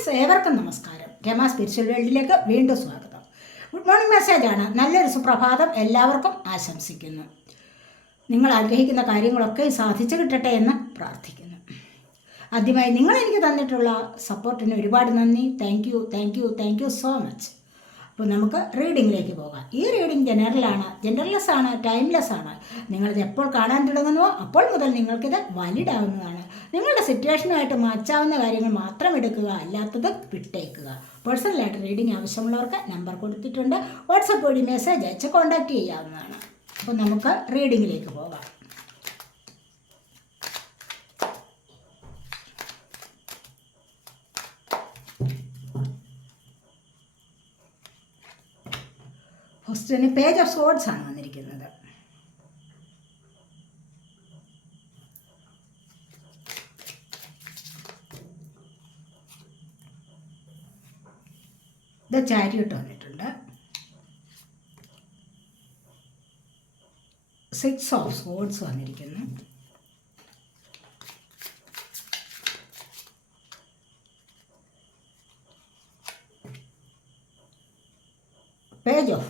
Friends ഏവർക്കും നമസ്കാരം. Rama spiritual വേൾഡിലേക്ക് വീണ്ടും സ്വാഗതം. ഗുഡ് മോർണിംഗ് മെസ്സേജാണ് നല്ലൊരു സുപ്രഭാതം എല്ലാവർക്കും ആശംസിക്കുന്നു. നിങ്ങൾ ആഗ്രഹിക്കുന്ന കാര്യങ്ങളൊക്കെ സാധിച്ചു കിട്ടട്ടെ എന്ന് പ്രാർത്ഥിക്കുന്നു. ആദ്യമായി നിങ്ങൾ എനിക്ക് തന്നിട്ടുള്ള സപ്പോർട്ടിന് ഒരുപാട് നന്ദി. Thank you thank you thank you so much അപ്പോൾ നമുക്ക് റീഡിങ്ങിലേക്ക് പോകാം. ഈ റീഡിംഗ് ജനറലാണ് ജനറൽലെസ് ആണ് ടൈംലെസ് ആണ്. നിങ്ങളിത് എപ്പോൾ കാണാൻ തുടങ്ങുന്നുവോ അപ്പോൾ മുതൽ നിങ്ങൾക്കിത് വാലിഡ് ആവുന്നതാണ്. നിങ്ങളുടെ സിറ്റുവേഷനുമായിട്ട് മാച്ചാവുന്ന കാര്യങ്ങൾ മാത്രം എടുക്കുക അല്ലാത്തത് വിട്ടേക്കുക. പേഴ്സണലായിട്ട് റീഡിംഗ് ആവശ്യമുള്ളവർക്ക് നമ്പർ കൊടുത്തിട്ടുണ്ട്. വാട്സപ്പ് വഴി മെസ്സേജ് അയച്ച് കോൺടാക്റ്റ് ചെയ്യാവുന്നതാണ്. അപ്പോൾ നമുക്ക് റീഡിങ്ങിലേക്ക് പോകാം. ഫസ്റ്റിന് പേജ് ഓഫ് സോഡ്സ് ആണ് വന്നിരിക്കുന്നത്. ഇത് ചാരിയോട്ട് വന്നിട്ടുണ്ട്. സിക്സ് ഓഫ് സോഡ്സ് വന്നിരിക്കുന്നു.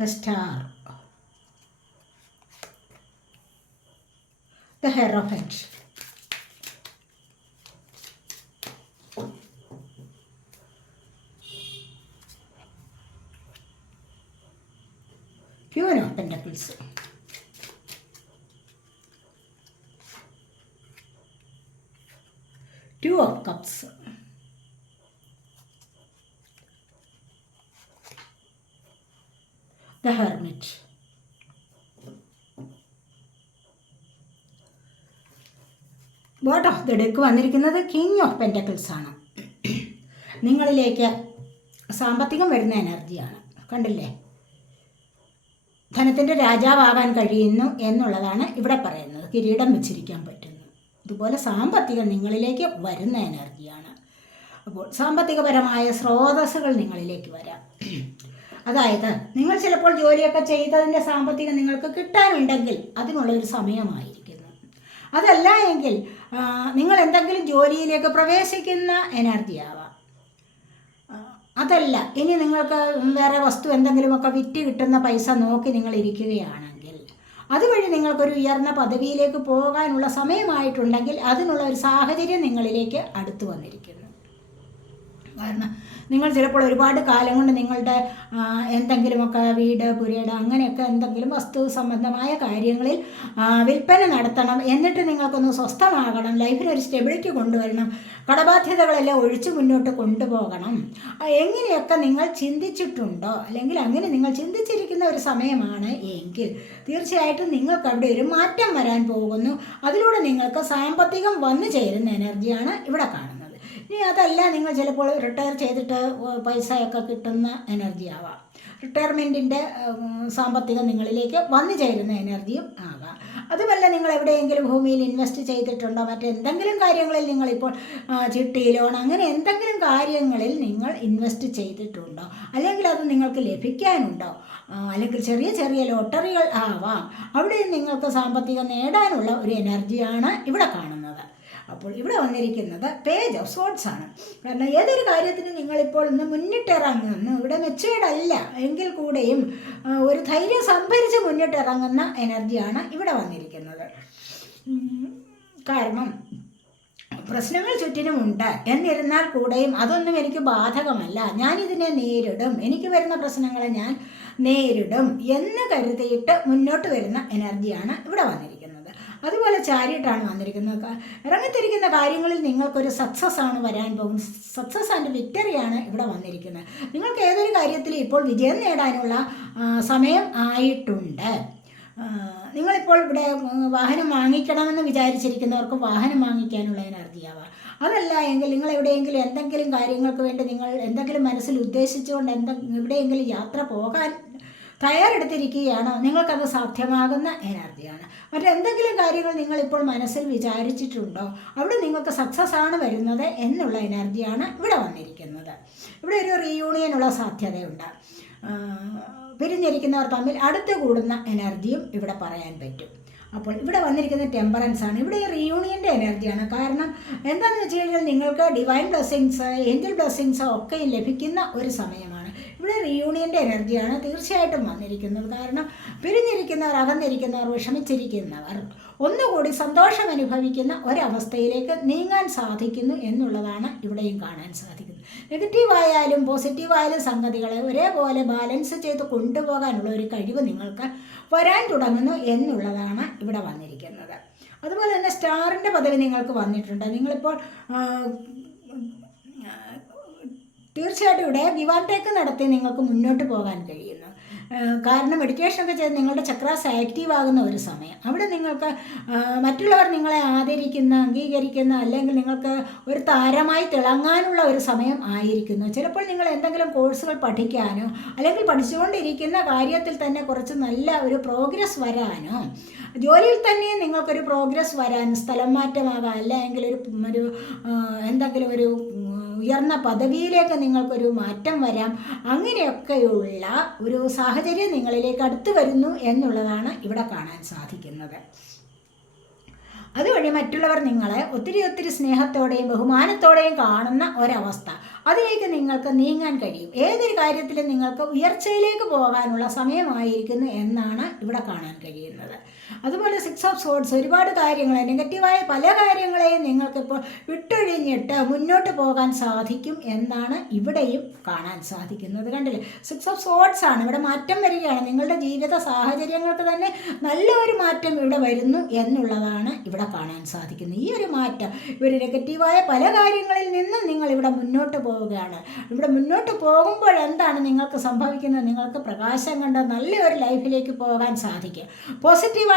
the star. The hierophant. Queen of pentacles two of cups bottom of the deck വന്നിരിക്കുന്നത് കിങ് ഓഫ് പെന്റക്കിൾസ് ആണ്. നിങ്ങളിലേക്ക് സാമ്പത്തികം വരുന്ന എനർജിയാണ് കണ്ടില്ലേ? ധനത്തിന്റെ രാജാവാകാൻ കഴിയുന്നു എന്നുള്ളതാണ് ഇവിടെ പറയുന്നത്. കിരീടം വെച്ചിരിക്കാൻ പറ്റുന്നു. ഇതുപോലെ സാമ്പത്തികം നിങ്ങളിലേക്ക് വരുന്ന എനർജിയാണ് അപ്പോൾ സാമ്പത്തികപരമായ സ്രോതസ്സുകൾ നിങ്ങളിലേക്ക് വരാം. അതായത് നിങ്ങൾ ചിലപ്പോൾ ജോലിയൊക്കെ ചെയ്തതിന്റെ സാമ്പത്തികം നിങ്ങൾക്ക് കിട്ടാനുണ്ടെങ്കിൽ അതിനുള്ള ഒരു സമയമായിരിക്കുന്നു അതല്ല എങ്കിൽ നിങ്ങൾ എന്തെങ്കിലും ജോലിയിലേക്ക് പ്രവേശിക്കുന്ന എനർജി ആവാം. അതല്ല ഇനി നിങ്ങൾക്ക് വേറെ വസ്തു എന്തെങ്കിലുമൊക്കെ വിറ്റ് കിട്ടുന്ന പൈസ നോക്കി നിങ്ങൾ ഇരിക്കുകയാണെങ്കിൽ അതുവഴി നിങ്ങൾക്കൊരു ഉയർന്ന പദവിയിലേക്ക് പോകാനുള്ള സമയമായിട്ടുണ്ടെങ്കിൽ അതിനുള്ള ഒരു സാഹചര്യം നിങ്ങളിലേക്ക് അടുത്തു വന്നിരിക്കുന്നു. കാരണം നിങ്ങൾ ചിലപ്പോൾ ഒരുപാട് കാലം കൊണ്ട് നിങ്ങളുടെ എന്തെങ്കിലുമൊക്കെ വീട് പുരയിടം അങ്ങനെയൊക്കെ എന്തെങ്കിലും വസ്തു സംബന്ധമായ കാര്യങ്ങളിൽ വിൽപ്പന നടത്തണം എന്നിട്ട് നിങ്ങൾക്കൊന്ന് സ്വസ്ഥമാകണം ലൈഫിൽ ഒരു സ്റ്റെബിലിറ്റി കൊണ്ടുവരണം കടബാധ്യതകളെല്ലാം ഒഴിച്ച് മുന്നോട്ട് കൊണ്ടുപോകണം. എങ്ങനെയൊക്കെ നിങ്ങൾ ചിന്തിച്ചിട്ടുണ്ടോ? അല്ലെങ്കിൽ അങ്ങനെ നിങ്ങൾ ചിന്തിച്ചിരിക്കുന്ന ഒരു സമയമാണ് എങ്കിൽ തീർച്ചയായിട്ടും നിങ്ങൾക്ക് അവിടെ ഒരു മാറ്റം വരാൻ പോകുന്നു. അതിലൂടെ നിങ്ങൾക്ക് സാമ്പത്തികം വന്നു ചേരുന്ന എനർജിയാണ് ഇവിടെ കാണുന്നത്. ഇനി അതല്ല നിങ്ങൾ ചിലപ്പോൾ റിട്ടയർ ചെയ്തിട്ട് പൈസയൊക്കെ കിട്ടുന്ന എനർജി ആവാം. റിട്ടയർമെന്റിന്റെ സാമ്പത്തികം നിങ്ങളിലേക്ക് വന്നു ചേരുന്ന എനർജിയും ആകാം അതുമല്ല നിങ്ങൾ എവിടെയെങ്കിലും ഭൂമിയിൽ ഇൻവെസ്റ്റ് ചെയ്തിട്ടുണ്ടോ മറ്റെന്തെങ്കിലും കാര്യങ്ങളിൽ നിങ്ങളിപ്പോൾ ചിട്ടി ലോൺ അങ്ങനെ എന്തെങ്കിലും കാര്യങ്ങളിൽ നിങ്ങൾ ഇൻവെസ്റ്റ് ചെയ്തിട്ടുണ്ടോ അല്ലെങ്കിൽ അത് നിങ്ങൾക്ക് ലഭിക്കാനുണ്ടോ അല്ലെങ്കിൽ ചെറിയ ചെറിയ ലോട്ടറികൾ ആവാം. അവിടെ നിങ്ങൾക്ക് സാമ്പത്തികം നേടാനുള്ള ഒരു എനർജിയാണ് ഇവിടെ കാണുന്നത്. അപ്പോൾ ഇവിടെ വന്നിരിക്കുന്നത് പേജ് ഓഫ് സോട്ട്സ് ആണ്. കാരണം ഏതൊരു കാര്യത്തിനും നിങ്ങളിപ്പോൾ ഇന്ന് മുന്നിട്ടിറങ്ങുന്നു ഇവിടെ മെച്ചേർഡ് അല്ല എങ്കിൽ കൂടെയും ഒരു ധൈര്യം സംഭരിച്ച് മുന്നിട്ടിറങ്ങുന്ന എനർജിയാണ് ഇവിടെ വന്നിരിക്കുന്നത്. കാരണം പ്രശ്നങ്ങൾ ചുറ്റിനുമുണ്ട് എന്നിരുന്നാൽ കൂടെയും അതൊന്നും എനിക്ക് ബാധകമല്ല. ഞാനിതിനെ നേരിടും. എനിക്ക് വരുന്ന പ്രശ്നങ്ങളെ ഞാൻ നേരിടും എന്ന് കരുതിയിട്ട് മുന്നോട്ട് വരുന്ന എനർജിയാണ് ഇവിടെ വന്നിരിക്കുന്നത്. അതുപോലെ ചാരിയിട്ടാണ് വന്നിരിക്കുന്നത്. ഇറങ്ങിത്തിരിക്കുന്ന കാര്യങ്ങളിൽ നിങ്ങൾക്കൊരു സക്സസ് ആണ് വരാൻ പോകുന്നത്. സക്സസ് ആൻഡ് വിക്ടറിയാണ് ഇവിടെ വന്നിരിക്കുന്നത്. നിങ്ങൾക്ക് ഏതൊരു കാര്യത്തിലും ഇപ്പോൾ വിജയം നേടാനുള്ള സമയം ആയിട്ടുണ്ട്. നിങ്ങളിപ്പോൾ ഇവിടെ വാഹനം വാങ്ങിക്കണമെന്ന് വിചാരിച്ചിരിക്കുന്നവർക്ക് വാഹനം വാങ്ങിക്കാനുള്ള എനർജിയാവാം അതല്ല എങ്കിൽ നിങ്ങൾ എവിടെയെങ്കിലും എന്തെങ്കിലും കാര്യങ്ങൾക്ക് വേണ്ടി നിങ്ങൾ എന്തെങ്കിലും മനസ്സിൽ ഉദ്ദേശിച്ചുകൊണ്ട് എന്തെങ്കിലും എവിടെയെങ്കിലും യാത്ര പോകാൻ തയ്യാറെടുത്തിരിക്കുകയാണോ. നിങ്ങൾക്കത് സാധ്യമാകുന്ന എനർജിയാണ്. മറ്റെന്തെങ്കിലും കാര്യങ്ങൾ നിങ്ങളിപ്പോൾ മനസ്സിൽ വിചാരിച്ചിട്ടുണ്ടോ? അവിടെ നിങ്ങൾക്ക് സക്സസ് ആണ് വരുന്നത് എന്നുള്ള എനർജിയാണ് ഇവിടെ വന്നിരിക്കുന്നത്. ഇവിടെ ഒരു റീയൂണിയനുള്ള സാധ്യതയുണ്ട്. പിരിഞ്ഞിരിക്കുന്നവർ തമ്മിൽ അടുത്ത് കൂടുന്ന എനർജിയും ഇവിടെ പറയാൻ പറ്റും. അപ്പോൾ ഇവിടെ വന്നിരിക്കുന്ന ടെമ്പറൻസ് ആണ്. ഇവിടെ റീയൂണിയന്റെ എനർജിയാണ്. കാരണം എന്താണെന്ന് വെച്ച് കഴിഞ്ഞാൽ നിങ്ങൾക്ക് ഡിവൈൻ ബ്ലെസ്സിങ്സ് ഏഞ്ചൽ ബ്ലെസ്സിങ്സ് ഒക്കെ ലഭിക്കുന്ന ഒരു സമയമാണ്. ഇവിടെ റീയൂണിയന്റെ എനർജിയാണ് തീർച്ചയായിട്ടും വന്നിരിക്കുന്നത്. കാരണം പിരിഞ്ഞിരിക്കുന്നവർ അകന്നിരിക്കുന്നവർ വിഷമിച്ചിരിക്കുന്നവർ ഒന്നുകൂടി സന്തോഷം അനുഭവിക്കുന്ന ഒരവസ്ഥയിലേക്ക് നീങ്ങാൻ സാധിക്കുന്നു എന്നുള്ളതാണ് ഇവിടെയും കാണാൻ സാധിക്കുന്നത്. നെഗറ്റീവായാലും പോസിറ്റീവായാലും സംഗതികളെ ഒരേപോലെ ബാലൻസ് ചെയ്ത് കൊണ്ടുപോകാനുള്ള ഒരു കഴിവ് നിങ്ങൾക്ക് വരാൻ തുടങ്ങുന്നു എന്നുള്ളതാണ് ഇവിടെ വന്നിരിക്കുന്നത്. അതുപോലെ തന്നെ സ്റ്റാറിന്റെ പദവി നിങ്ങൾക്ക് വന്നിട്ടുണ്ട്. നിങ്ങളിപ്പോൾ തീർച്ചയായിട്ടും ഇവിടെ ഗിവ് നടത്തി നിങ്ങൾക്ക് മുന്നോട്ട് പോകാൻ കഴിയുന്നു. കാരണം മെഡിറ്റേഷൻ ഒക്കെ ചെയ്ത് നിങ്ങളുടെ ചക്രാസ് ആക്റ്റീവ് ആകുന്ന ഒരു സമയം. അവിടെ നിങ്ങൾക്ക് മറ്റുള്ളവർ നിങ്ങളെ ആദരിക്കുന്ന അംഗീകരിക്കുന്ന അല്ലെങ്കിൽ നിങ്ങൾക്ക് ഒരു താരമായി തിളങ്ങാനുള്ള ഒരു സമയം ആയിരിക്കുന്നു. ചിലപ്പോൾ നിങ്ങൾ എന്തെങ്കിലും കോഴ്സുകൾ പഠിക്കാനോ അല്ലെങ്കിൽ പഠിച്ചുകൊണ്ടിരിക്കുന്ന കാര്യത്തിൽ തന്നെ കുറച്ച് നല്ല ഒരു പ്രോഗ്രസ് വരാനോ ജോലിയിൽ തന്നെ നിങ്ങൾക്കൊരു പ്രോഗ്രസ് വരാൻ സ്ഥലം മാറ്റമാകാം അല്ലെങ്കിൽ ഒരു ഒരു എന്തെങ്കിലും ഒരു ഉയർന്ന പദവിയിലേക്ക് നിങ്ങൾക്കൊരു മാറ്റം വരാം. അങ്ങനെയൊക്കെയുള്ള ഒരു സാഹചര്യം നിങ്ങളിലേക്ക് അടുത്തു വരുന്നു എന്നുള്ളതാണ് ഇവിടെ കാണാൻ സാധിക്കുന്നത്. അതുവഴി മറ്റുള്ളവർ നിങ്ങളെ ഒത്തിരി ഒത്തിരി സ്നേഹത്തോടെയും ബഹുമാനത്തോടെയും കാണുന്ന ഒരവസ്ഥ. അതിലേക്ക് നിങ്ങൾക്ക് നീങ്ങാൻ കഴിയും. ഏതൊരു കാര്യത്തിലും നിങ്ങൾക്ക് ഉയർച്ചയിലേക്ക് പോകാനുള്ള സമയമായിരിക്കുന്നു എന്നാണ് ഇവിടെ കാണാൻ കഴിയുന്നത്. അതുപോലെ സിക്സ് ഓഫ് സോഡ്സ് ഒരുപാട് കാര്യങ്ങളെ നെഗറ്റീവായ പല കാര്യങ്ങളെയും നിങ്ങൾക്കിപ്പോൾ വിട്ടൊഴിഞ്ഞിട്ട് മുന്നോട്ട് പോകാൻ സാധിക്കും എന്നാണ് ഇവിടെയും കാണാൻ സാധിക്കുന്നത്. കണ്ടില്ലേ? സിക്സ് ഓഫ് സോഡ്സ് ആണ്. ഇവിടെ മാറ്റം വരികയാണ്. നിങ്ങളുടെ ജീവിത സാഹചര്യങ്ങൾക്ക് തന്നെ നല്ലൊരു മാറ്റം ഇവിടെ വരുന്നു എന്നുള്ളതാണ് ഇവിടെ കാണാൻ സാധിക്കുന്നത്. ഈ ഒരു മാറ്റം ഇവർ നെഗറ്റീവായ പല കാര്യങ്ങളിൽ നിന്നും നിങ്ങൾ ഇവിടെ മുന്നോട്ട് പോവുകയാണ്. ഇവിടെ മുന്നോട്ട് പോകുമ്പോൾ എന്താണ് നിങ്ങൾക്ക് സംഭവിക്കുന്നത്? നിങ്ങൾക്ക് പ്രകാശം കണ്ട നല്ലൊരു ലൈഫിലേക്ക് പോകാൻ സാധിക്കും.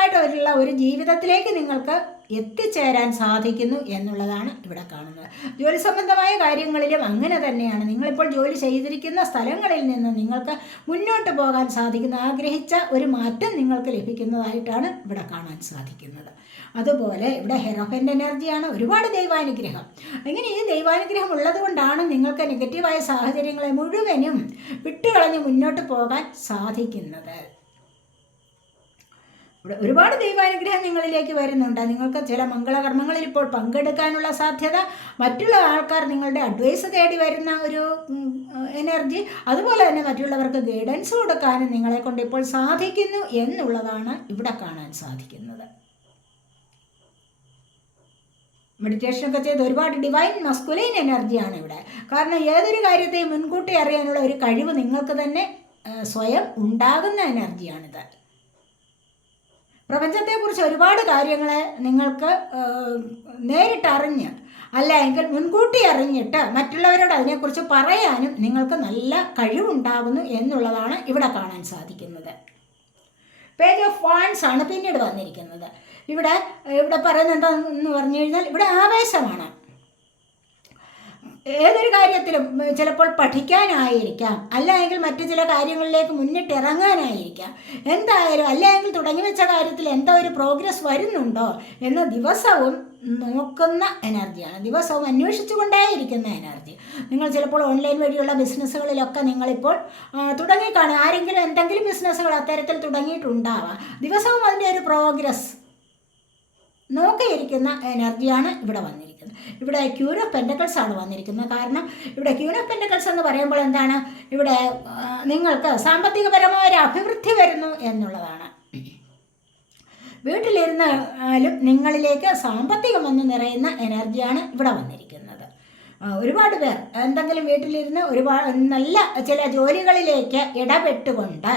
പോസിറ്റീവായിട്ടുള്ള ഒരു ജീവിതത്തിലേക്ക് നിങ്ങൾക്ക് എത്തിച്ചേരാൻ സാധിക്കുന്നു എന്നുള്ളതാണ് ഇവിടെ കാണുന്നത്. ജോലി സംബന്ധമായ കാര്യങ്ങളിലും അങ്ങനെ തന്നെയാണ്. നിങ്ങളിപ്പോൾ ജോലി ചെയ്തിരിക്കുന്ന സ്ഥലങ്ങളിൽ നിന്ന് നിങ്ങൾക്ക് മുന്നോട്ട് പോകാൻ സാധിക്കുന്ന. ആഗ്രഹിച്ച ഒരു മാറ്റം നിങ്ങൾക്ക് ലഭിക്കുന്നതായിട്ടാണ് ഇവിടെ കാണാൻ സാധിക്കുന്നത്. അതുപോലെ ഇവിടെ ഹെറോഫന്റ് എനർജിയാണ് ഒരുപാട് ദൈവാനുഗ്രഹം. അങ്ങനെ ഈ ദൈവാനുഗ്രഹം ഉള്ളതുകൊണ്ടാണ് നിങ്ങൾക്ക് നെഗറ്റീവായ സാഹചര്യങ്ങളെ മുഴുവനും വിട്ടുകളഞ്ഞ് മുന്നോട്ട് പോകാൻ സാധിക്കുന്നത്. ഇവിടെ ഒരുപാട് ദൈവാനുഗ്രഹം നിങ്ങളിലേക്ക് വരുന്നുണ്ട്. നിങ്ങൾക്ക് ചില മംഗളകർമ്മങ്ങളിൽ ഇപ്പോൾ പങ്കെടുക്കാനുള്ള സാധ്യത മറ്റുള്ള ആൾക്കാർ നിങ്ങളുടെ അഡ്വൈസ് തേടി വരുന്ന ഒരു എനർജി അതുപോലെ തന്നെ മറ്റുള്ളവർക്ക് ഗൈഡൻസ് കൊടുക്കാനും നിങ്ങളെ കൊണ്ട് ഇപ്പോൾ സാധിക്കുന്നു എന്നുള്ളതാണ് ഇവിടെ കാണാൻ സാധിക്കുന്നത്. മെഡിറ്റേഷനൊക്കെ ചെയ്ത് ഒരുപാട് ഡിവൈൻ മസ്കുലൈൻ എനർജിയാണ് ഇവിടെ. കാരണം ഏതൊരു കാര്യത്തെയും മുൻകൂട്ടി അറിയാനുള്ള ഒരു കഴിവ് നിങ്ങൾക്ക് തന്നെ സ്വയം ഉണ്ടാകുന്ന എനർജിയാണിത് പ്രപഞ്ചത്തെക്കുറിച്ച് ഒരുപാട് കാര്യങ്ങളെ നിങ്ങൾക്ക് നേരിട്ടറിഞ്ഞ് അല്ല എങ്കിൽ മുൻകൂട്ടി അറിഞ്ഞിട്ട് മറ്റുള്ളവരോട് അതിനെക്കുറിച്ച് പറയാനും നിങ്ങൾക്ക് നല്ല കഴിവുണ്ടാകുന്നു എന്നുള്ളതാണ് ഇവിടെ കാണാൻ സാധിക്കുന്നത്. പേജ് ഓഫ് വാൺസ് ആണ് പിന്നീട് വന്നിരിക്കുന്നത്. ഇവിടെ ഇവിടെ പറയുന്നത് എന്താണെന്ന് പറഞ്ഞു കഴിഞ്ഞാൽ ഇവിടെ ആവേശമാണ്. ഏതൊരു കാര്യത്തിലും ചിലപ്പോൾ പഠിക്കാനായിരിക്കാം. അല്ലെങ്കിൽ മറ്റു ചില കാര്യങ്ങളിലേക്ക് മുന്നിട്ടിറങ്ങാനായിരിക്കാം. എന്തായാലും അല്ലെങ്കിൽ തുടങ്ങി വെച്ച കാര്യത്തിൽ എന്തോ ഒരു പ്രോഗ്രസ് വരുന്നുണ്ടോ എന്ന് ദിവസവും നോക്കുന്ന എനർജിയാണ് ദിവസവും അന്വേഷിച്ചു കൊണ്ടേയിരിക്കുന്ന എനർജി നിങ്ങൾ ചിലപ്പോൾ ഓൺലൈൻ വഴിയുള്ള ബിസിനസ്സുകളിലൊക്കെ നിങ്ങളിപ്പോൾ തുടങ്ങിക്കാണും. ആരെങ്കിലും എന്തെങ്കിലും ബിസിനസ്സുകൾ അത്തരത്തിൽ തുടങ്ങിയിട്ടുണ്ടാവാം. ദിവസവും അതിന്റെ ഒരു പ്രോഗ്രസ് നോക്കിയിരിക്കുന്ന എനർജിയാണ് ഇവിടെ വന്നിരിക്കുന്നത്. ഇവിടെ ക്യൂൻ ഓഫ് ആണ് വന്നിരിക്കുന്നത്. കാരണം ഇവിടെ ക്യൂൻ ഓഫ് എന്ന് പറയുമ്പോൾ എന്താണ്? ഇവിടെ നിങ്ങൾക്ക് സാമ്പത്തികപരമായ ഒരു അഭിവൃദ്ധി വരുന്നു എന്നുള്ളതാണ്. വീട്ടിലിരുന്നാലും നിങ്ങളിലേക്ക് സാമ്പത്തികം വന്ന് നിറയുന്ന എനർജിയാണ് ഇവിടെ വന്നിരിക്കുന്നത്. ഒരുപാട് പേർ എന്തെങ്കിലും വീട്ടിലിരുന്ന് ഒരുപാട് നല്ല ചില ജോലികളിലേക്ക് ഇടപെട്ടുകൊണ്ട്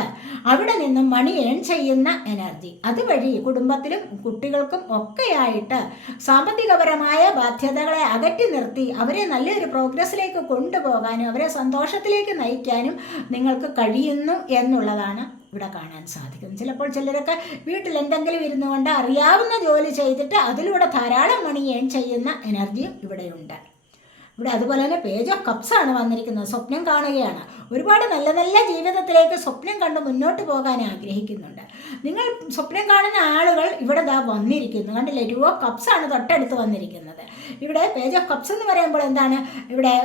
അവിടെ നിന്നും മണി ഏൺ ചെയ്യുന്ന എനർജി. അതുവഴി കുടുംബത്തിലും കുട്ടികൾക്കും ഒക്കെയായിട്ട് സാമ്പത്തികപരമായ ബാധ്യതകളെ അകറ്റി നിർത്തി അവരെ നല്ലൊരു പ്രോഗ്രസ്സിലേക്ക് കൊണ്ടുപോകാനും അവരെ സന്തോഷത്തിലേക്ക് നയിക്കാനും നിങ്ങൾക്ക് കഴിയുന്നു എന്നുള്ളതാണ് ഇവിടെ കാണാൻ സാധിക്കും ചിലപ്പോൾ ചിലരൊക്കെ വീട്ടിൽ എന്തെങ്കിലും ഇരുന്നു കൊണ്ട് അറിയാവുന്ന ജോലി ചെയ്തിട്ട് അതിലൂടെ ധാരാളം മണി ഏൺ ചെയ്യുന്ന എനർജിയും ഇവിടെയുണ്ട്. ഇവിടെ അതുപോലെ തന്നെ പേജ് ഓഫ് കപ്സാണ് വന്നിരിക്കുന്നത്. സ്വപ്നം കാണുകയാണ്. ഒരുപാട് നല്ല നല്ല ജീവിതത്തിലേക്ക് സ്വപ്നം കണ്ട് മുന്നോട്ട് പോകാൻ ആഗ്രഹിക്കുന്നുണ്ട്. നിങ്ങൾ സ്വപ്നം കാണുന്ന ആളുകൾ ഇവിടെ ദാ വന്നിരിക്കുന്നു. കണ്ടില്ലേ? ടു ഓഫ് കപ്സ് ആണ് തൊട്ടടുത്ത് വന്നിരിക്കുന്നത്. ഇവിടെ പേജ് ഓഫ് കപ്സ് എന്ന് പറയുമ്പോൾ എന്താണ്? ഇവിടെ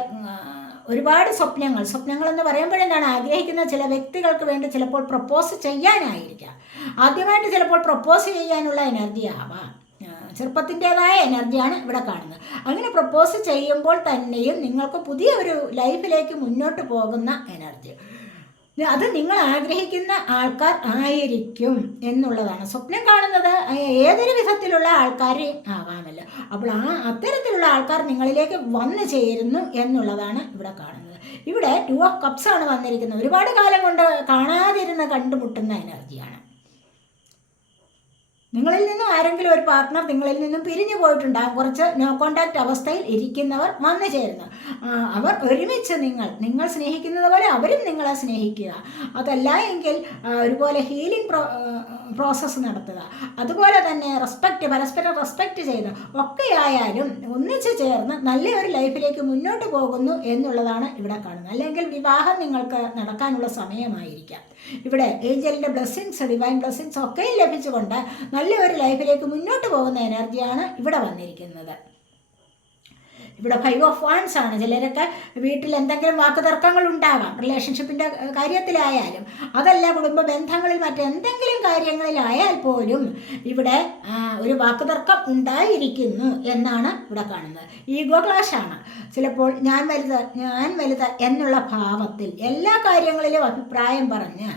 ഒരുപാട് സ്വപ്നങ്ങൾ. സ്വപ്നങ്ങൾ എന്ന് പറയുമ്പോൾ എന്താണ്? ആഗ്രഹിക്കുന്ന ചില വ്യക്തികൾക്ക് വേണ്ടി ചിലപ്പോൾ പ്രപ്പോസ് ചെയ്യാനായിരിക്കാം. ആദ്യമായിട്ട് ചിലപ്പോൾ പ്രപ്പോസ് ചെയ്യാനുള്ള എനർജി ആവാം. ചെറുപ്പത്തിന്റെതായ എനർജിയാണ് ഇവിടെ കാണുന്നത്. അങ്ങനെ പ്രപ്പോസ് ചെയ്യുമ്പോൾ തന്നെയും നിങ്ങൾക്ക് പുതിയ ഒരു ലൈഫിലേക്ക് മുന്നോട്ട് പോകുന്ന എനർജി. അത് നിങ്ങൾ ആഗ്രഹിക്കുന്ന ആൾക്കാർ ആയിരിക്കും എന്നുള്ളതാണ്. സ്വപ്നം കാണുന്നത് ഏതൊരു വിധത്തിലുള്ള ആൾക്കാരെ ആകാമല്ലോ. അപ്പോൾ ആ അത്തരത്തിലുള്ള ആൾക്കാർ നിങ്ങളിലേക്ക് വന്നു ചേരുന്നു എന്നുള്ളതാണ് ഇവിടെ കാണുന്നത്. ഇവിടെ ടു ഓഫ് കപ്സ് ആണ് വന്നിരിക്കുന്നത്. ഒരുപാട് കാലം കൊണ്ട് കാണാതിരുന്ന കണ്ടുമുട്ടുന്ന എനർജിയാണ്. നിങ്ങളിൽ നിന്നും ആരെങ്കിലും ഒരു പാർട്ട്ണർ നിങ്ങളിൽ നിന്നും പിരിഞ്ഞു പോയിട്ടുണ്ടാകും കുറച്ച് നോ കോണ്ടാക്ട് അവസ്ഥയിൽ ഇരിക്കുന്നവർ വന്നു ചേരുന്നു. അവർ ഒരുമിച്ച് നിങ്ങൾ നിങ്ങൾ സ്നേഹിക്കുന്നത് പോലെ അവരും നിങ്ങളെ സ്നേഹിക്കുക. അതല്ല എങ്കിൽ ഒരുപോലെ ഹീലിംഗ് പ്രോ പ്രോസസ്സ് നടത്തുക. അതുപോലെ തന്നെ റെസ്പെക്റ്റ് പരസ്പരം റെസ്പെക്റ്റ് ചെയ്ത് ഒക്കെയായാലും ഒന്നിച്ച് ചേർന്ന് നല്ലൊരു ലൈഫിലേക്ക് മുന്നോട്ട് പോകുന്നു എന്നുള്ളതാണ് ഇവിടെ കാണുന്നത്. അല്ലെങ്കിൽ വിവാഹം നിങ്ങൾക്ക് നടക്കാനുള്ള സമയമായിരിക്കാം. ഇവിടെ ഏഞ്ചലിന്റെ ബ്ലെസ്സിങ്സ് ഡിവൈൻ ബ്ലെസ്സിങ്സ് ഒക്കെ ലഭിച്ചുകൊണ്ട് നല്ലൊരു ലൈഫിലേക്ക് മുന്നോട്ട് പോകുന്ന എനർജിയാണ് ഇവിടെ വന്നിരിക്കുന്നത്. ഇവിടെ ഫൈവ് ഓഫ് വൺസ് ആണ്. ചിലരൊക്കെ വീട്ടിൽ എന്തെങ്കിലും വാക്കുതർക്കങ്ങൾ ഉണ്ടാകാം റിലേഷൻഷിപ്പിന്റെ കാര്യത്തിലായാലും അതല്ല കുടുംബ ബന്ധങ്ങളിൽ മറ്റെന്തെങ്കിലും കാര്യങ്ങളിലായാൽ പോലും ഇവിടെ ഒരു വാക്കുതർക്കം ഉണ്ടായിരിക്കുന്നു എന്നാണ് ഇവിടെ കാണുന്നത്. ഈഗോ ക്ലാഷ് ആണ്. ചിലപ്പോൾ ഞാൻ വലുത് ഞാൻ വലുത് എന്നുള്ള ഭാവത്തിൽ എല്ലാ കാര്യങ്ങളിലും അഭിപ്രായം പറഞ്ഞ്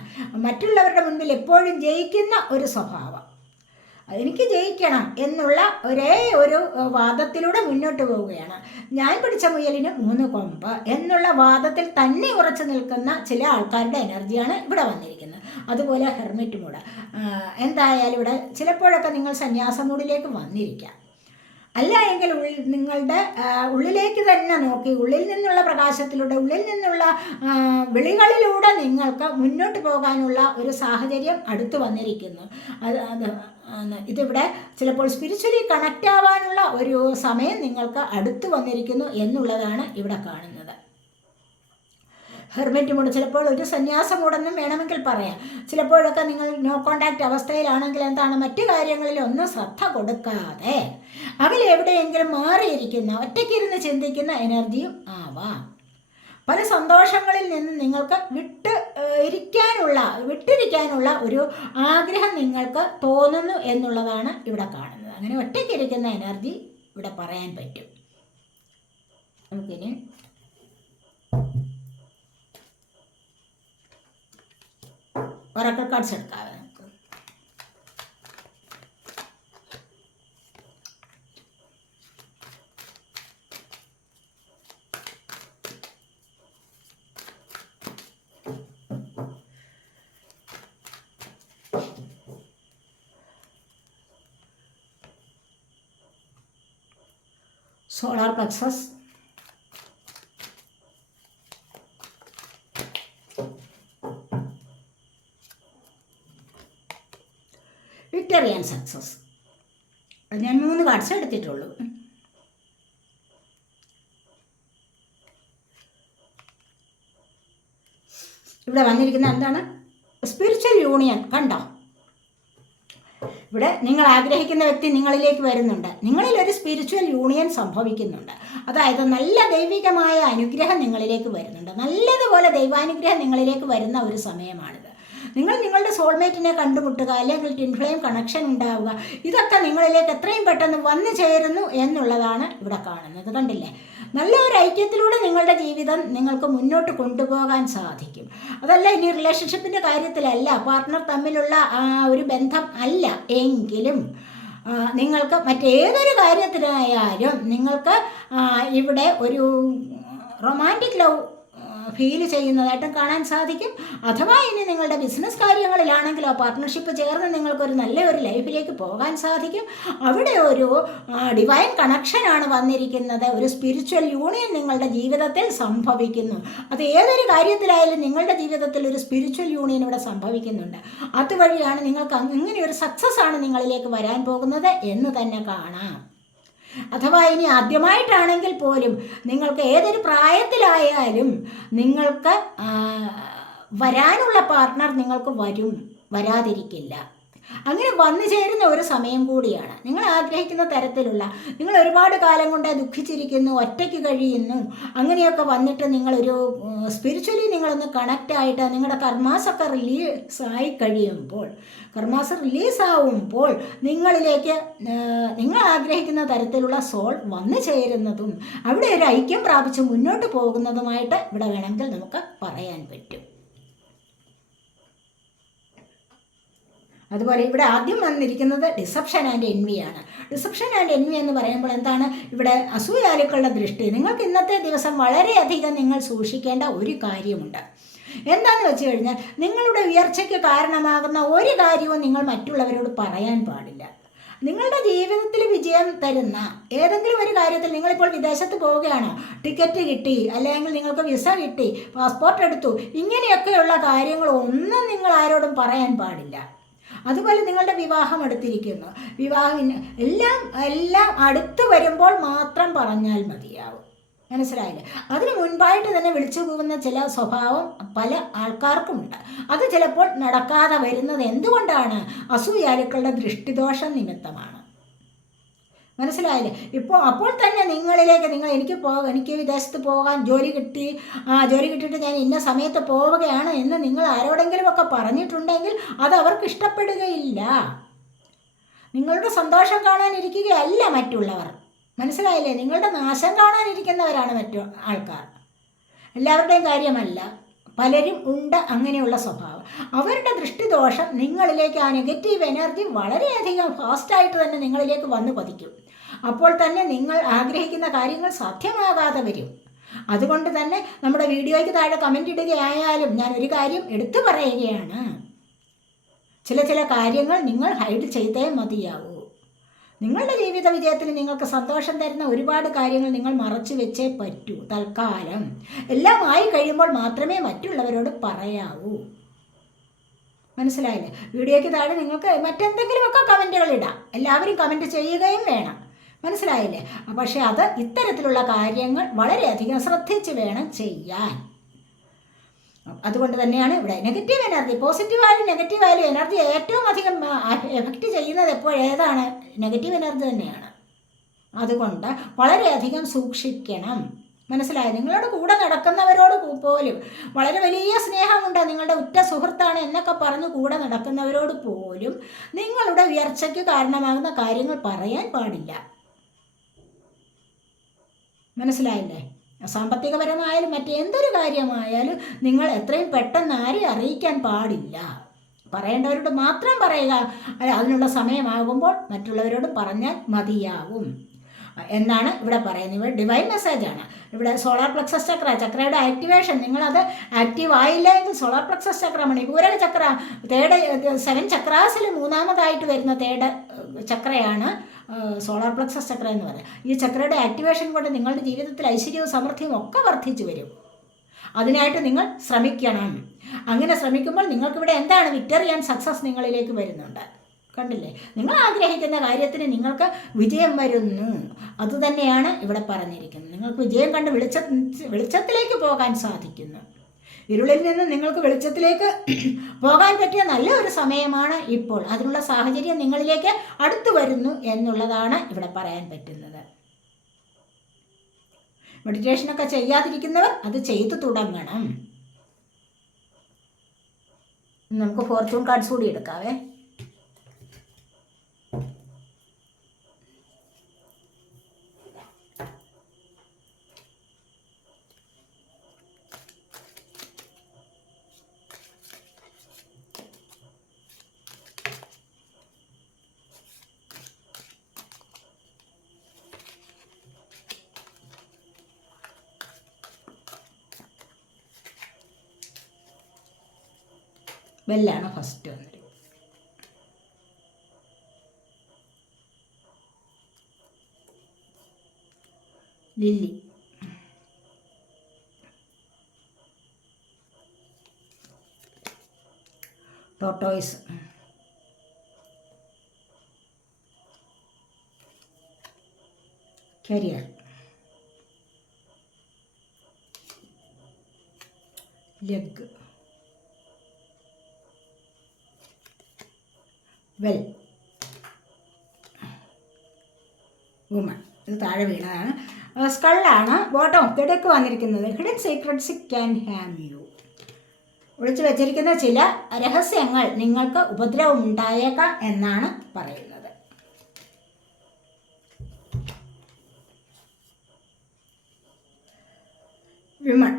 മറ്റുള്ളവരുടെ മുൻപിൽ എപ്പോഴും ജയിക്കുന്ന ഒരു സ്വഭാവം. എനിക്ക് ജയിക്കണം എന്നുള്ള ഒരേ ഒരു വാദത്തിലൂടെ മുന്നോട്ട് പോവുകയാണ്. ഞാൻ പിടിച്ച മുയലിന് മൂന്ന് കൊമ്പ് എന്നുള്ള വാദത്തിൽ തന്നെ ഉറച്ചു നിൽക്കുന്ന ചില ആൾക്കാരുടെ എനർജിയാണ് ഇവിടെ വന്നിരിക്കുന്നത്. അതുപോലെ ഹെർമിറ്റ് മൂഡ് എന്തായാലും ഇവിടെ ചിലപ്പോഴൊക്കെ നിങ്ങൾ സന്യാസ മൂഡിലേക്ക് വന്നിരിക്കാം. അല്ല എങ്കിൽ ഉള്ളിൽ നിങ്ങളുടെ ഉള്ളിലേക്ക് തന്നെ നോക്കി ഉള്ളിൽ നിന്നുള്ള പ്രകാശത്തിലൂടെ ഉള്ളിൽ നിന്നുള്ള വിളികളിലൂടെ നിങ്ങൾക്ക് മുന്നോട്ട് പോകാനുള്ള ഒരു സാഹചര്യം അടുത്തു വന്നിരിക്കുന്നു. അത് ഇതിവിടെ ചിലപ്പോൾ സ്പിരിച്വലി കണക്റ്റ് ആവാനുള്ള ഒരു സമയം നിങ്ങൾക്ക് അടുത്തു വന്നിരിക്കുന്നു എന്നുള്ളതാണ് ഇവിടെ കാണുന്നത്. ഹെർമിറ്റ് മൂഡ് ചിലപ്പോൾ ഒരു സന്യാസം മൂടെന്നും വേണമെങ്കിൽ പറയാം. ചിലപ്പോഴൊക്കെ നിങ്ങൾ നോ കോണ്ടാക്ട് അവസ്ഥയിലാണെങ്കിൽ എന്താണ്? മറ്റു കാര്യങ്ങളിൽ ഒന്നും ശ്രദ്ധ കൊടുക്കാതെ അതിൽ എവിടെയെങ്കിലും മാറിയിരിക്കുന്ന ഒറ്റയ്ക്കിരുന്ന് ചിന്തിക്കുന്ന എനർജിയും ആവാം. പല സന്തോഷങ്ങളിൽ നിന്ന് നിങ്ങൾക്ക് വിട്ട് ഇരിക്കാനുള്ള വിട്ടിരിക്കാനുള്ള ഒരു ആഗ്രഹം നിങ്ങൾക്ക് തോന്നുന്നു എന്നുള്ളതാണ് ഇവിടെ കാണുന്നത്. അങ്ങനെ ഒറ്റയ്ക്കിരിക്കുന്ന എനർജി ഇവിടെ പറയാൻ പറ്റും. നമുക്കിനി ഒറക്കൽ കാർഡ്സ് എടുക്കാവേ നമുക്ക് solar plexus victory and success ഞാൻ മൂന്ന് കാർഡ്സ് എടുത്തിട്ടുള്ളൂ. ഇവിടെ വന്നിരിക്കുന്ന എന്താണ്? സ്പിരിച്വൽ യൂണിയൻ കണ്ടോ? ഇവിടെ നിങ്ങൾ ആഗ്രഹിക്കുന്ന വ്യക്തി നിങ്ങളിലേക്ക് വരുന്നുണ്ട്. നിങ്ങളിൽ ഒരു സ്പിരിച്വൽ യൂണിയൻ സംഭവിക്കുന്നുണ്ട്. അതായത് നല്ല ദൈവികമായ അനുഗ്രഹം നിങ്ങളിലേക്ക് വരുന്നുണ്ട്. നല്ലതുപോലെ ദൈവാനുഗ്രഹം നിങ്ങളിലേക്ക് വരുന്ന ഒരു സമയമാണിത്. നിങ്ങൾ നിങ്ങളുടെ സോൾമേറ്റിനെ കണ്ടുമുട്ടുക അല്ലെങ്കിൽ ടിൻഫ്ലെയിം കണക്ഷൻ ഉണ്ടാവുക. ഇതൊക്കെ നിങ്ങളിലേക്ക് എത്രയും പെട്ടെന്ന് വന്നു ചേരുന്നു എന്നുള്ളതാണ് ഇവിടെ കാണുന്നത് കണ്ടില്ലേ? നല്ല ഒരു ഐക്യത്തിലൂടെ നിങ്ങളുടെ ജീവിതം നിങ്ങൾക്ക് മുന്നോട്ട് കൊണ്ടുപോകാൻ സാധിക്കും. അതല്ല ഇനി റിലേഷൻഷിപ്പിന്റെ കാര്യത്തിലല്ല പാർട്ട്ണർ തമ്മിലുള്ള ഒരു ബന്ധം അല്ല. എങ്കിലും നിങ്ങൾക്ക് മറ്റേതൊരു കാര്യത്തിനായാലും നിങ്ങൾക്ക് ഇവിടെ ഒരു റൊമാന്റിക് ലവ് ഫീൽ ചെയ്യുന്നതായിട്ടും കാണാൻ സാധിക്കും. അഥവാ ഇനി നിങ്ങളുടെ ബിസിനസ് കാര്യങ്ങളിലാണെങ്കിലോ പാർട്ട്ണർഷിപ്പ് ചേർന്ന് നിങ്ങൾക്കൊരു നല്ല ഒരു ലൈഫിലേക്ക് പോകാൻ സാധിക്കും. അവിടെ ഒരു ഡിവൈൻ കണക്ഷനാണ് വന്നിരിക്കുന്നത്. ഒരു സ്പിരിച്വൽ യൂണിയൻ നിങ്ങളുടെ ജീവിതത്തിൽ സംഭവിക്കുന്നു. അത് ഏതൊരു കാര്യത്തിലായാലും നിങ്ങളുടെ ജീവിതത്തിൽ ഒരു സ്പിരിച്വൽ യൂണിയൻ ഇവിടെ സംഭവിക്കുന്നുണ്ട്. അതുവഴിയാണ് നിങ്ങൾക്ക് അങ്ങനെ ഒരു സക്സസ് ആണ് നിങ്ങളിലേക്ക് വരാൻ പോകുന്നത് എന്ന് തന്നെ കാണാം. അഥവാ ഇനി ആദ്യമായിട്ടാണെങ്കിൽ പോലും നിങ്ങൾക്ക് ഏതൊരു പ്രായത്തിലായാലും നിങ്ങൾക്ക് വരാനുള്ള പാർട്ട്ണർ നിങ്ങൾക്ക് വരും വരാതിരിക്കില്ല. അങ്ങനെ വന്നു ചേരുന്ന ഒരു സമയം കൂടിയാണ്. നിങ്ങൾ ആഗ്രഹിക്കുന്ന തരത്തിലുള്ള നിങ്ങൾ ഒരുപാട് കാലം കൊണ്ട് ദുഃഖിച്ചിരിക്കുന്നു ഒറ്റയ്ക്ക് കഴിയുന്നു അങ്ങനെയൊക്കെ വന്നിട്ട് നിങ്ങളൊരു സ്പിരിച്വലി നിങ്ങളൊന്ന് കണക്റ്റ് ആയിട്ട് നിങ്ങളുടെ കർമാസൊക്കെ റിലീസ് ആയി കഴിയുമ്പോൾ കർമാസ് റിലീസ് ആവുമ്പോൾ നിങ്ങളിലേക്ക് നിങ്ങൾ ആഗ്രഹിക്കുന്ന തരത്തിലുള്ള സോൾ വന്നു ചേരുന്നതും അവിടെ ഒരു ഐക്യം പ്രാപിച്ച് മുന്നോട്ട് പോകുന്നതുമായിട്ട് ഇവിടെ വേണമെങ്കിൽ നമുക്ക് പറയാൻ പറ്റും. അതുപോലെ ഇവിടെ ആദ്യം വന്നിരിക്കുന്നത് ഡിസപ്ഷൻ ആൻഡ് എൻവിയാണ് ഡിസപ്ഷൻ ആൻഡ് എൻവി എന്ന് പറയുമ്പോൾ എന്താണ്? ഇവിടെ അസൂയാലുക്കളുടെ ദൃഷ്ടി. നിങ്ങൾക്ക് ഇന്നത്തെ ദിവസം വളരെയധികം നിങ്ങൾ സൂക്ഷിക്കേണ്ട ഒരു കാര്യമുണ്ട്. എന്താണെന്ന് വെച്ച് കഴിഞ്ഞാൽ നിങ്ങളുടെ ഉയർച്ചയ്ക്ക് കാരണമാകുന്ന ഒരു കാര്യവും നിങ്ങൾ മറ്റുള്ളവരോട് പറയാൻ പാടില്ല. നിങ്ങളുടെ ജീവിതത്തിൽ വിജയം തരുന്ന ഏതെങ്കിലും ഒരു കാര്യത്തിൽ നിങ്ങളിപ്പോൾ വിദേശത്ത് പോവുകയാണ്. ടിക്കറ്റ് കിട്ടി അല്ലെങ്കിൽ നിങ്ങൾക്ക് വിസ കിട്ടി പാസ്പോർട്ട് എടുത്തു ഇങ്ങനെയൊക്കെയുള്ള കാര്യങ്ങളൊന്നും നിങ്ങൾ ആരോടും പറയാൻ പാടില്ല. അതുപോലെ നിങ്ങളുടെ വിവാഹം അടുത്തിരിക്കുന്നു. വിവാഹം എല്ലാം എല്ലാം അടുത്ത് വരുമ്പോൾ മാത്രം പറഞ്ഞാൽ മതിയാവും. മനസ്സിലായില്ലേ? അതിന് മുൻപായിട്ട് തന്നെ വിളിച്ചു പോകുന്ന ചില സ്വഭാവം പല ആൾക്കാർക്കുമുണ്ട്. അത് ചിലപ്പോൾ നടക്കാതെ വരുന്നത് എന്തുകൊണ്ടാണ്? അസൂയാലുക്കളുടെ ദൃഷ്ടിദോഷം നിമിത്തമാണ്. മനസ്സിലായില്ലേ? ഇപ്പോൾ അപ്പോൾ തന്നെ നിങ്ങളിലേക്ക് നിങ്ങൾ എനിക്ക് പോകാം എനിക്ക് വിദേശത്ത് പോകാൻ ജോലി കിട്ടി. ആ ജോലി കിട്ടിയിട്ട് ഞാൻ ഇന്ന സമയത്ത് പോവുകയാണ് എന്ന് നിങ്ങൾ ആരോടെങ്കിലും ഒക്കെ പറഞ്ഞിട്ടുണ്ടെങ്കിൽ അത് അവർക്ക് ഇഷ്ടപ്പെടുകയില്ല. നിങ്ങളുടെ സന്തോഷം കാണാനിരിക്കുകയല്ല മറ്റുള്ളവർ. മനസ്സിലായില്ലേ? നിങ്ങളുടെ നാശം കാണാനിരിക്കുന്നവരാണ് മറ്റു ആൾക്കാർ. എല്ലാവരുടെയും കാര്യമല്ല. പലരും ഉണ്ട് അങ്ങനെയുള്ള സ്വഭാവം. അവരുടെ ദൃഷ്ടിദോഷം നിങ്ങളിലേക്ക് ആ നെഗറ്റീവ് എനർജി വളരെയധികം ഫാസ്റ്റായിട്ട് തന്നെ നിങ്ങളിലേക്ക് വന്ന് പതിക്കും. അപ്പോൾ തന്നെ നിങ്ങൾ ആഗ്രഹിക്കുന്ന കാര്യങ്ങൾ സാധ്യമാകാതെ വരും. അതുകൊണ്ട് തന്നെ നമ്മുടെ വീഡിയോയ്ക്ക് താഴെ കമന്റ് ഇടുകയായാലും ഞാൻ ഒരു കാര്യം എടുത്തു പറയുകയാണ്. ചില ചില കാര്യങ്ങൾ നിങ്ങൾ ഹൈഡ് ചെയ്തേ മതിയാവൂ. നിങ്ങളുടെ ജീവിത വിജയത്തിൽ നിങ്ങൾക്ക് സന്തോഷം തരുന്ന ഒരുപാട് കാര്യങ്ങൾ നിങ്ങൾ മറച്ചു വെച്ചേ പറ്റൂ. തൽക്കാലം. എല്ലാം ആയി കഴിയുമ്പോൾ മാത്രമേ മറ്റുള്ളവരോട് പറയാവൂ. മനസ്സിലായില്ലേ? വീഡിയോയ്ക്ക് താഴെ നിങ്ങൾക്ക് മറ്റെന്തെങ്കിലുമൊക്കെ കമന്റുകൾ ഇടാം. എല്ലാവരും കമന്റ് ചെയ്യുകയും വേണം. മനസ്സിലായില്ലേ? പക്ഷേ അത് ഇത്തരത്തിലുള്ള കാര്യങ്ങൾ വളരെയധികം ശ്രദ്ധിച്ച് വേണം ചെയ്യാൻ. അതുകൊണ്ട് തന്നെയാണ് ഇവിടെ നെഗറ്റീവ് എനർജി പോസിറ്റീവ് ആയാലും നെഗറ്റീവ് ആയാലും എനർജി ഏറ്റവും അധികം എഫക്റ്റ് ചെയ്യുന്നത് എപ്പോൾ ഏതാണ്? നെഗറ്റീവ് എനർജി തന്നെയാണ്. അതുകൊണ്ട് വളരെയധികം സൂക്ഷിക്കണം. മനസ്സിലായി? നിങ്ങളുടെ കൂടെ നടക്കുന്നവരോട് പോലും വളരെ വലിയ സ്നേഹമുണ്ട് നിങ്ങളുടെ ഉറ്റ സുഹൃത്താണ് എന്നൊക്കെ പറഞ്ഞ് കൂടെ നടക്കുന്നവരോട് പോലും നിങ്ങളുടെ ഉയർച്ചയ്ക്ക് കാരണമാകുന്ന കാര്യങ്ങൾ പറയാൻ പാടില്ല. മനസ്സിലായില്ലേ? സാമ്പത്തികപരമായാലും മറ്റെന്തൊരു കാര്യമായാലും നിങ്ങൾ എത്രയും പെട്ടെന്ന് ആരെയും അറിയിക്കാൻ പാടില്ല. പറയേണ്ടവരോട് മാത്രം പറയുക. അതിനുള്ള സമയമാകുമ്പോൾ മറ്റുള്ളവരോട് പറഞ്ഞാൽ മതിയാവും. എന്നാണ് ഇവിടെ പറയുന്നത്. ഇവിടെ ഡിവൈൻ മെസ്സേജാണ് ഇവിടെ സോളാർ പ്ലക്സസ് ചക്ര ചക്രയുടെ ആക്ടിവേഷൻ നിങ്ങളത് ആക്റ്റീവ് ആയില്ല എങ്കിൽ സോളാർ പ്ലക്സസ് ചക്ര മണിപൂര ചക്ര തേട് സെവൻ ചക്രാസിൽ മൂന്നാമതായിട്ട് വരുന്ന തേട് ചക്രയാണ് സോളാർ പ്ലക്സസ് ചക്ര എന്ന് പറയുന്നത്. ഈ ചക്രയുടെ ആക്ടിവേഷൻ കൊണ്ട് നിങ്ങളുടെ ജീവിതത്തിൽ ഐശ്വര്യവും സമൃദ്ധിയും ഒക്കെ വർദ്ധിച്ചു വരും. അതിനായിട്ട് നിങ്ങൾ ശ്രമിക്കണം. അങ്ങനെ ശ്രമിക്കുമ്പോൾ നിങ്ങൾക്കിവിടെ എന്താണ് വിക്ടറി സക്സസ് നിങ്ങളിലേക്ക് വരുന്നുണ്ട്? കണ്ടില്ലേ? നിങ്ങൾ ആഗ്രഹിക്കുന്ന കാര്യത്തിന് നിങ്ങൾക്ക് വിജയം വരുന്നു. അതുതന്നെയാണ് ഇവിടെ പറഞ്ഞിരിക്കുന്നത്. നിങ്ങൾക്ക് വിജയം കണ്ട് വെളിച്ച വെളിച്ചത്തിലേക്ക് പോകാൻ സാധിക്കുന്നു. ഇരുളിൽ നിന്ന് നിങ്ങൾക്ക് വെളിച്ചത്തിലേക്ക് പോകാൻ പറ്റിയ നല്ല ഒരു സമയമാണ് ഇപ്പോൾ. അതിനുള്ള സാഹചര്യം നിങ്ങളിലേക്ക് അടുത്തു വരുന്നു എന്നുള്ളതാണ് ഇവിടെ പറയാൻ പറ്റുന്നത്. മെഡിറ്റേഷനൊക്കെ ചെയ്യാതിരിക്കുന്നവർ അത് ചെയ്തു തുടങ്ങണം. നമുക്ക് ഫോർച്യൂൺ കാർഡ്സ് കൂടി എടുക്കാവേ. ബെല്ലാണ് ഫസ്റ്റ് വന്നത്? Lily. Tortoise career leg well woman ഇത് താഴെ വീണതാണ്. സ്കള്ളാണ് ബോട്ടം കിടക്ക് വന്നിരിക്കുന്നത്. Hidden secrets can harm you ഒളിച്ചു വെച്ചിരിക്കുന്ന ചില രഹസ്യങ്ങൾ നിങ്ങൾക്ക് ഉപദ്രവം ഉണ്ടായേക്കാം എന്നാണ് പറയുന്നത്. വിമൺ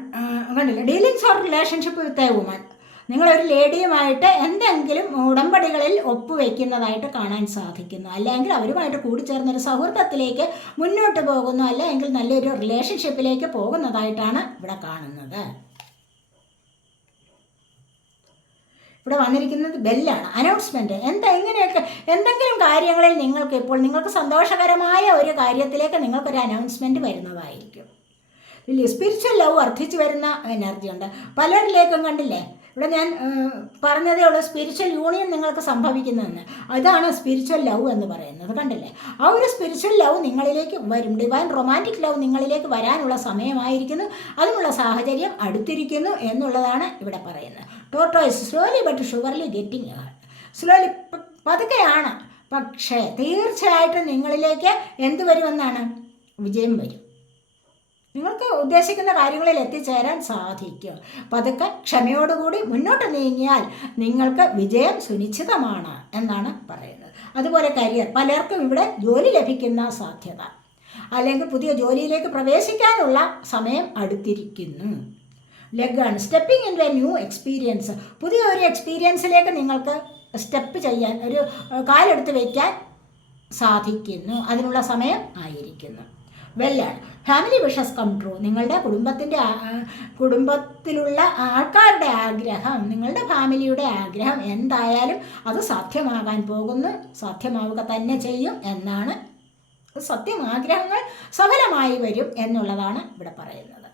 കണ്ടില്ല? Dealings or relationship with a woman നിങ്ങളൊരു ലേഡിയുമായിട്ട് എന്തെങ്കിലും ഉടമ്പടികളിൽ ഒപ്പുവെക്കുന്നതായിട്ട് കാണാൻ സാധിക്കുന്നു. അല്ലെങ്കിൽ അവരുമായിട്ട് കൂടിച്ചേർന്നൊരു സൗഹൃദത്തിലേക്ക് മുന്നോട്ട് പോകുന്നു. അല്ലെങ്കിൽ നല്ലൊരു റിലേഷൻഷിപ്പിലേക്ക് പോകുന്നതായിട്ടാണ് ഇവിടെ കാണുന്നത്. ഇവിടെ വന്നിരിക്കുന്നത് ബെല്ലാണ്. അനൗൺസ്മെന്റ് എന്താ എങ്ങനെയൊക്കെ എന്തെങ്കിലും കാര്യങ്ങളിൽ നിങ്ങൾക്ക് ഇപ്പോൾ നിങ്ങൾക്ക് സന്തോഷകരമായ ഒരു കാര്യത്തിലേക്ക് നിങ്ങൾക്കൊരു അനൗൺസ്മെന്റ് വരുന്നതായിരിക്കും. സ്പിരിച്വൽ ലവ് വർദ്ധിച്ചു വരുന്ന എനർജി ഉണ്ട്. പലരിലേക്കും കണ്ടില്ലേ? ഇവിടെ ഞാൻ പറഞ്ഞതേ ഉള്ളൂ സ്പിരിച്വൽ യൂണിയൻ നിങ്ങൾക്ക് സംഭവിക്കുന്നതെന്ന് അതാണ് സ്പിരിച്വൽ ലവ് എന്ന് പറയുന്നത് കണ്ടില്ലേ? ആ ഒരു സ്പിരിച്വൽ ലവ് നിങ്ങളിലേക്ക് വരും. ഡിവൈൻ റൊമാന്റിക് ലവ് നിങ്ങളിലേക്ക് വരാനുള്ള സമയമായിരിക്കുന്നു. അതിനുള്ള സാഹചര്യം അടുത്തിരിക്കുന്നു എന്നുള്ളതാണ് ഇവിടെ പറയുന്നത്. Tortoise slowly but surely getting slowly പതുക്കെയാണ്. പക്ഷേ തീർച്ചയായിട്ടും നിങ്ങളിലേക്ക് എന്ത് വരുമെന്നാണ്? വിജയം വരും. നിങ്ങൾക്ക് ഉദ്ദേശിക്കുന്ന കാര്യങ്ങളിൽ എത്തിച്ചേരാൻ സാധിക്കും. പതുക്കെ ക്ഷമയോടുകൂടി മുന്നോട്ട് നീങ്ങിയാൽ നിങ്ങൾക്ക് വിജയം സുനിശ്ചിതമാണ് എന്നാണ് പറയുന്നത്. അതുപോലെ കരിയർ പലർക്കും ഇവിടെ ജോലി ലഭിക്കുന്ന സാധ്യത. അല്ലെങ്കിൽ പുതിയ ജോലിയിലേക്ക് പ്രവേശിക്കാനുള്ള സമയം അടുത്തിരിക്കുന്നു. ലഗാണ് stepping in a new experience പുതിയ ഒരു എക്സ്പീരിയൻസിലേക്ക് നിങ്ങൾക്ക് സ്റ്റെപ്പ് ചെയ്യാൻ ഒരു കാലെടുത്ത് വയ്ക്കാൻ സാധിക്കുന്നു. അതിനുള്ള സമയം ആയിരിക്കുന്നു. വെല്ലാണ് ഫാമിലി വിഷസ് കം ട്രൂ നിങ്ങളുടെ കുടുംബത്തിന്റെ കുടുംബത്തിലുള്ള ആൾക്കാരുടെ ആഗ്രഹം നിങ്ങളുടെ ഫാമിലിയുടെ ആഗ്രഹം എന്തായാലും അത് സാധ്യമാകാൻ പോകുന്നു. സാധ്യമാവുക തന്നെ ചെയ്യും എന്നാണ് സത്യം. ആഗ്രഹങ്ങൾ സഫലമായി വരും എന്നുള്ളതാണ് ഇവിടെ പറയുന്നത്.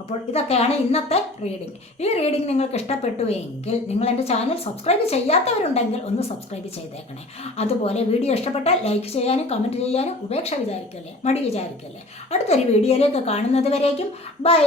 അപ്പോൾ ഇതൊക്കെയാണ് ഇന്നത്തെ റീഡിംഗ് ഈ റീഡിംഗ് നിങ്ങൾക്ക് ഇഷ്ടപ്പെട്ടുവെങ്കിൽ നിങ്ങൾ എന്റെ ചാനൽ സബ്സ്ക്രൈബ് ചെയ്യാത്തവരുണ്ടെങ്കിൽ ഒന്ന് സബ്സ്ക്രൈബ് ചെയ്തേക്കണേ. അതുപോലെ വീഡിയോ ഇഷ്ടപ്പെട്ടാൽ ലൈക്ക് ചെയ്യാനും കമന്റ് ചെയ്യാനും ഉപേക്ഷ വിചാരിക്കല്ലേ? മടി വിചാരിക്കല്ലേ? അടുത്തൊരു വീഡിയോയിലേക്ക് കാണുന്നത് വരേക്കും. ബൈ